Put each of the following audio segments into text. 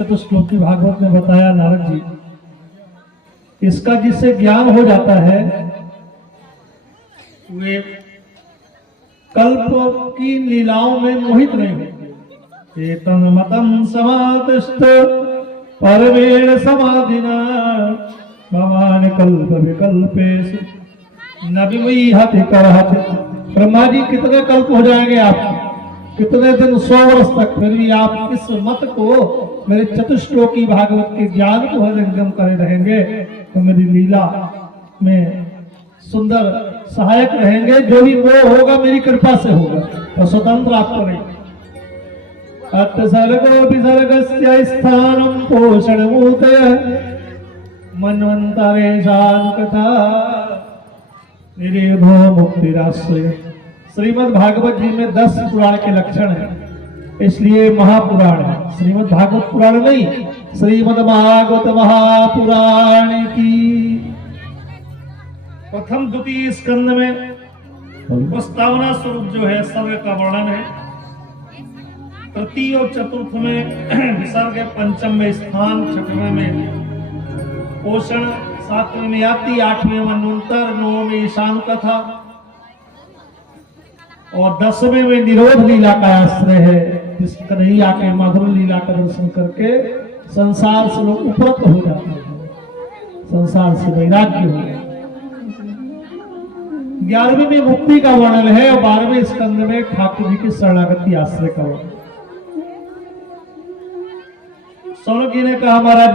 चतुश्लोकी भागवत में बताया नारद जी, इसका जिससे ज्ञान हो जाता है वे कल्प की लीलाओं में मोहित नहीं होते। एतन मतम समातिष्ठ परमेण समाधिना भगवान कल्प विकल्पेषु न विमोहति करहति। ब्रह्मा जी कितने कल्प हो जाएंगे आप, कितने दिन 100 वर्ष तक, फिर भी आप इस मत को, मेरे चतुश्लोकी भागवत के ज्ञान को हृदयंगम करे रहेंगे तो मेरी लीला में सुंदर सहायक रहेंगे। जो भी वो होगा मेरी कृपा से होगा और स्वतंत्र आपको नहीं। अत्सर्गो विसर्गस्य स्थानं पोषणमूतयः मन्वन्तरेषां कथा निरेधो मुक्तिराश्रय। श्रीमद् भागवत जी में 10 पुराण के लक्षण हैं, इसलिए महापुराण है। श्रीमद् भागवत पुराण नहीं, श्रीमद् भागवत महापुराण की प्रथम द्वितीय स्कंद में प्रस्तावना स्वरूप जो है सर्ग का वर्णन है। तृतीय और चतुर्थ में विसर्ग, पंचम में स्थान, छठवें में पोषण, सातवें में याति, आठवें मनवंतर, नौवें में ईशान कथा और 10वें में निरोध लीला का आश्रय है। जिस कन्हैया के मधुर लीला का दर्शन करके संसार से लोग उपरत हो जाते हैं, संसार से वैराग्य हो जाते हैं। 11वीं में मुक्ति का वर्णन है और 12वें स्कंद में ठाकुर जी की शरणागति आश्रय का वर्णन। सौनक जी ने कहा महाराज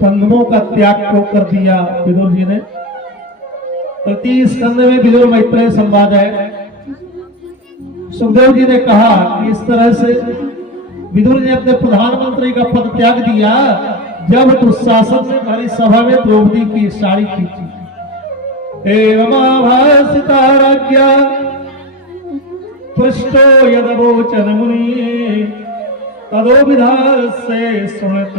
बंधनों का त्याग क्यों कर दिया विदुर जी ने। तृतीय स्कंद में विदुर मैत्रेय संवाद है। सुखदेव जी ने कहा कि इस तरह से विदुर ने अपने प्रधानमंत्री का पद त्याग दिया जब दुशासन ने भरी सभा में द्रौपदी की साड़ी खींची। एवमाभासिता राज्ञा पृष्ठो यदवोचन मुनि तदोविधास्य सुनत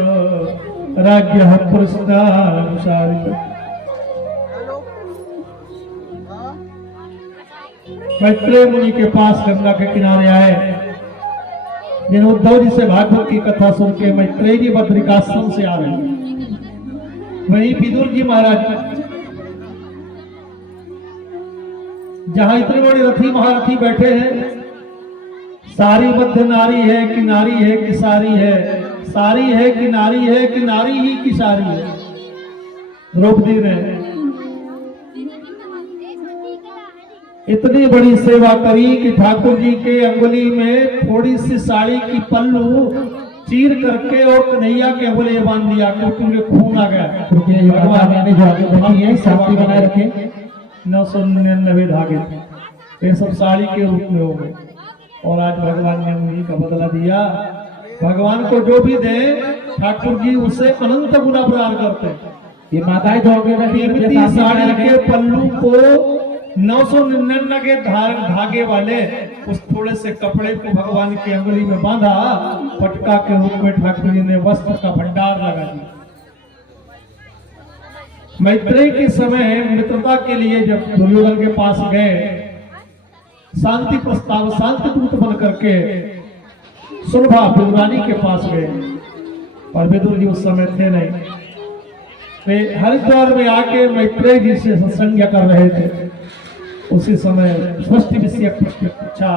राज्ञः प्रश्नानुसारित। मैत्रेय मुनि के पास गंगा के किनारे आए, जिन उद्धव जी से भागवत की कथा सुन के मैत्रेय जी बद्रिकाश्रम से आ रहे हैं। वहीं विदुर जी महाराज, जहां इतने बड़े रथी महारथी बैठे हैं, सारी मध्य नारी है कि नारी है कि सारी है, सारी है कि नारी है कि नारी ही की सारी है। द्रौपदी ने इतनी बड़ी सेवा करी कि ठाकुर जी के अंगुली में थोड़ी सी साड़ी की पल्लू चीर करके और कन्हैया के अंगुली बांध दिया क्योंकि उनके खून आ गया। भगवान जो आगे बढ़ी है शांति बनाए रखे। 999 धागे ये सब साड़ी के रूप में हो गए और आज भगवान ने उन्हीं का बदला दिया। भगवान को जो भी दे ठाकुर जी उसे अनंत गुना प्रदान करते हैं। ये माताएं कीमती साड़ी के पल्लू को 999 के धागे वाले उस थोड़े से कपड़े को भगवान की अंगुली में बांधा, पटका के रूप में ठाकुर जी ने वस्त्र का भंडार लगा दिया। मैत्रेय के समय मित्रता के लिए जब दुर्योधन के पास गए, शांति प्रस्ताव, शांति दूत बन करके सुलभा विदुरानी के पास गए और विदुर जी उस समय थे नहीं। वे हरिद्वार में आके मैत्रेय जी से सत्संग कर रहे थे। उसी समय स्पष्ट विषय पूछा।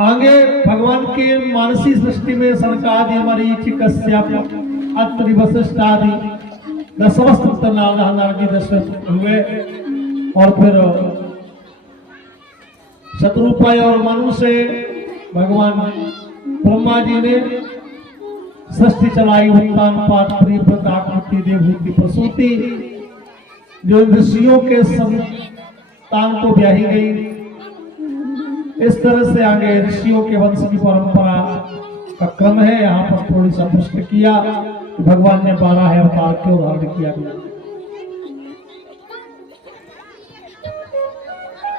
आगे भगवान के मानसी सृष्टि में सनकादि मरीचि कश्यप अत्रि वशिष्ठ आदि समस्त नारद जी दशरथ हुए और फिर शत्रुपाय और मनु से भगवान ब्रह्मा जी ने सृष्टि चलाई। उत्तान पाठ प्रियव्रत आकृति देवभूति प्रसूति, जो ऋषियों के संतान को ब्याही गई। इस तरह से आगे ऋषियों के वंश की परंपरा का क्रम है। यहाँ पर थोड़ी सा पुष्ट किया कि भगवान ने 12 अवतार क्यों धारण किया गया।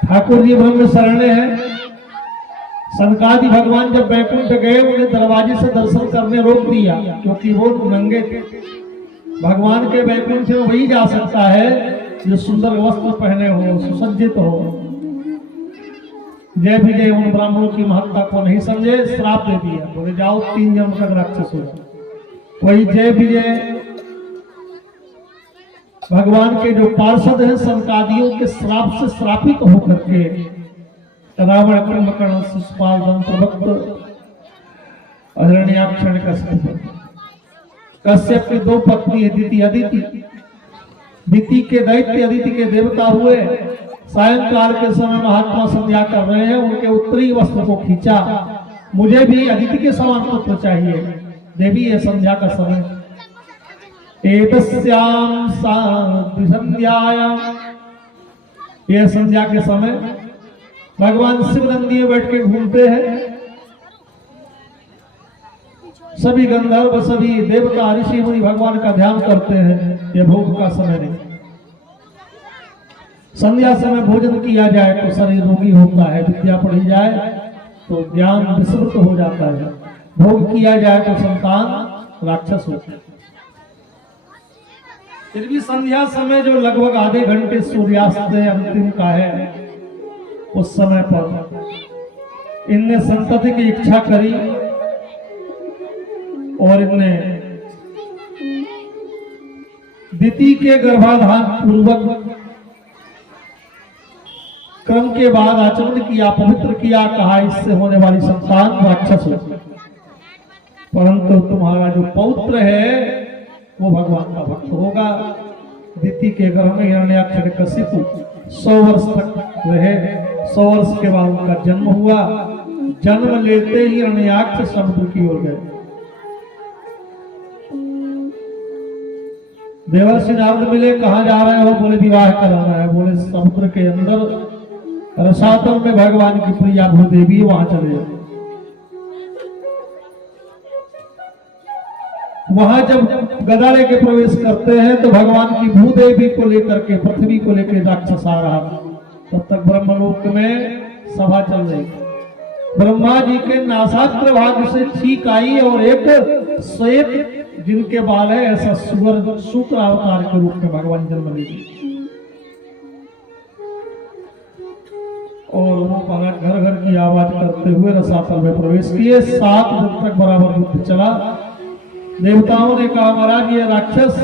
ठाकुर जी ब्रह्म शरणे हैं। सनकादि भगवान जब बैकुंठ गए उन्हें दरवाजे से दर्शन करने रोक दिया क्योंकि वो नंगे थे। भगवान के बैकुंठ में वही जा सकता है जो सुंदर वस्त्र पहने हो, सुसज्जित हो। जय विजय उन ब्राह्मणों की महत्ता को नहीं समझे, श्राप दे दिया, बोले जाओ 3 जन्म तक राक्षस हो जाओ। वही जय विजय भगवान के जो पार्षद हैं संकादियों के श्राप से श्रापित होकर के रावण कुंभकर्ण शिशुपाल दंतवक्त हिरण्याक्ष कश्यप की 2 पत्नी दिति अदिति, दिति के दैत्य अदिति के देवता हुए। सायंकाल के समय महात्मा संध्या कर रहे हैं, उनके उत्तरी वस्त्र को खींचा, मुझे भी अदिति के समान पुत्र चाहिए। देवी ये संध्या का समय, एतस्याम संध्यायाम, ये संध्या के समय भगवान शिव नंदी में बैठ के घूमते हैं। सभी गंधर्व सभी देवता ऋषि मुनि भगवान का ध्यान करते हैं। ये भोग का समय नहीं, संध्या समय भोजन किया जाए तो शरीर रोगी होता है, विद्या पढ़ी जाए तो ज्ञान विस्मृत हो जाता है, भोग किया जाए तो संतान राक्षस होता है। फिर भी संध्या समय जो लगभग आधे घंटे सूर्यास्त अंतिम का है, उस समय पर इनने संतति की इच्छा करी और इनने दिति के गर्भाधान पूर्वक क्रम के बाद आचमन किया, पवित्र किया, कहा इससे होने वाली संतान राक्षस हो, परंतु तुम्हारा जो पौत्र है वो भगवान का भक्त होगा। दिति के गर्भ में हिरण्याक्ष कशिपु 100 वर्ष तक रहे। 100 वर्ष के बाद उनका जन्म हुआ। जन्म लेते ही हिरण्याक्ष समुद्र की ओर गए। देवर्षि नारद मिले, कहाँ जा रहे हो? बोले विवाह कराना है। बोले समुद्र के अंदर रसातल में भगवान की प्रिया भूदेवी, वहां चले जाओ। वहां जब गदा लेके प्रवेश करते हैं तो भगवान की भूदेवी को लेकर के, पृथ्वी को लेकर राक्षस आ रहा। तब तक ब्रह्मलोक में सभा चल रही। ब्रह्मा जी के नासाग्र भाग से छींक आई और एक श्वेत जिनके बाल है ऐसा सुअर शुक्र अवतार के रूप में भगवान जन्म लेंगे। और वो महाराज घर घर की आवाज करते हुए रसातल में प्रवेश किए। 7 दिन तक बराबर युद्ध चला। देवताओं ने कहा महाराज ये राक्षस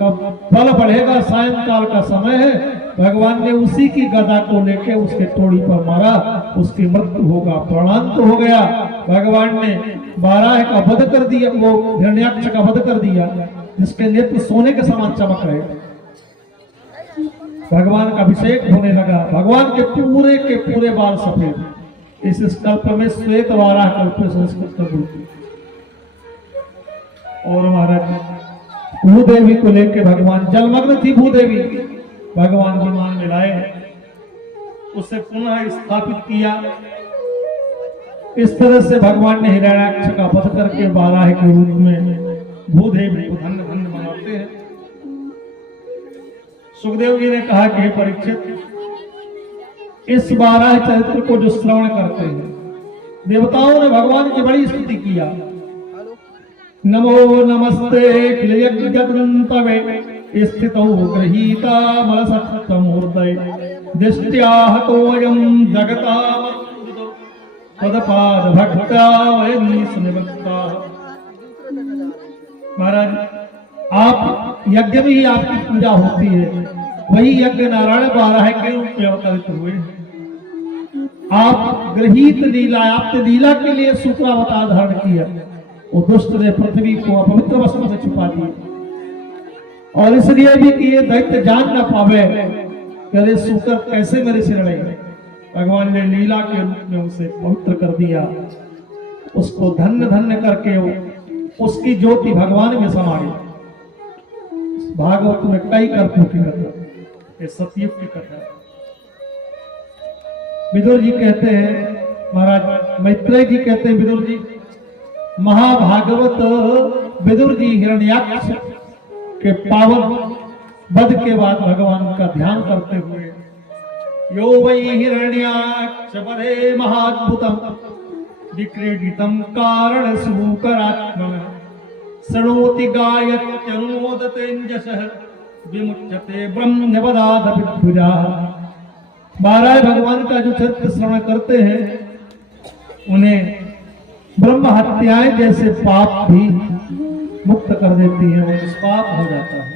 का बल बढ़ेगा, सायंकाल का समय है। भगवान ने उसी की गदा को लेके उसके तोड़ी पर मारा, उसकी मृत्यु होगा। प्राणांत हो गया। भगवान ने 12 का वध कर दिया, वो हिरण्याक्ष का वध कर दिया, जिसके नेत्र सोने के समान चमक रहे। भगवान का अभिषेक होने लगा। भगवान के पूरे बाल सफेद। इस कल्प में श्वेत 12 कल्प संस्कृत का बोलती। और महाराज भूदेवी को लेकर भगवान, जलमग्न थी भूदेवी, भगवान विमान में लाए, उसे पुनः स्थापित किया। इस तरह से भगवान ने हिरण्याक्ष का वध करके 12 के रूप में भूदेवी को धन्य धन्य मनाते हैं। सुखदेव जी ने कहा कि परीक्षित, इस 12 चरित्र को जो श्रवण करते हैं, देवताओं ने भगवान की बड़ी स्तुति किया। नमो नमस्ते किलयज्ञतवे स्थितौ गृहीता मनसत्तमूर्तये दृष्ट्या हतोऽयं जगता पदपाद भक्ता वयं निवृत्ता। महाराज आप यज्ञ में ही आपकी पूजा होती है, वही यज्ञ नारायण 12 के रूप में अवतरित हुए। आप गृहीत लीला, आपने लीला के लिए शुक्रावतार धारण किया। वो दुष्ट ने पृथ्वी को अपवित्र वस्त्र से छुपा दिया, और इसलिए भी कि ये दैत्य जान ना पावे अरे शुक्र कैसे मेरे से लड़े। भगवान ने लीला के रूप में उसे पवित्र कर दिया, उसको धन्य धन्य करके उसकी ज्योति भगवान में समा गई। भागवत में कई कर्तों की कथा, सतयुग की कथा। विदुर जी कहते हैं, महाराज मैत्रेय जी कहते हैं, विदुर जी महाभागवत विदुर जी हिरण्याक्ष के पावन वध के बाद भगवान का ध्यान करते हुए, यो वै हिरण्याक्ष वधे महाद्भुतम विक्रीडितम कारण सुकरात्मन शृणोति गायत्यनुमोदतेञ्जसः विमुच्यते ब्रह्मवदादभिभुजा। महाराज भगवान का जो चरित्र श्रवण करते हैं उन्हें ब्रह्म हत्याएं जैसे पाप भी मुक्त कर देती है, वो निष्पाप हो जाता है।